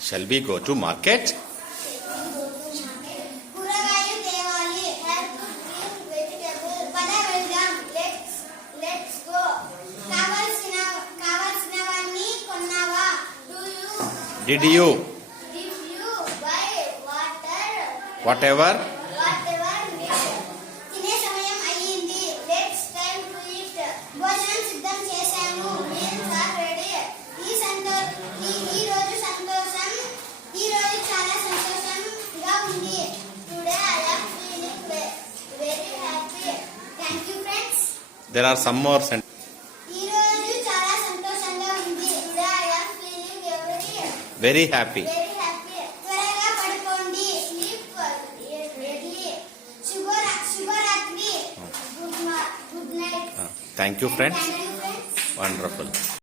Shall we go to market? కూరగాయలు తేవాలి. Have to bring vegetable. పద వెళ్దాం. Let's go. కావాల్సినవన్నీ కొన్నావా? Did you? Did you buy Whatever? whatever needed? తినే సమయం అయ్యింది. Let's time to eat. భోజనం సిద్ధం చేశాము. Meals are ready. ఈ రోజు చాలా సంతోషంగా ఉంది. Today I am feeling very happy. Thank you friends. There are some more sentences. ఈ రోజు చాలా సంతోషంగా ఉంది. Today I am feeling Very happy. very happy. త్వరగా పడుకోండి. Sleep early. శుభరాత్రి. Good night. Thank you, friends. Thank you friends. Wonderful.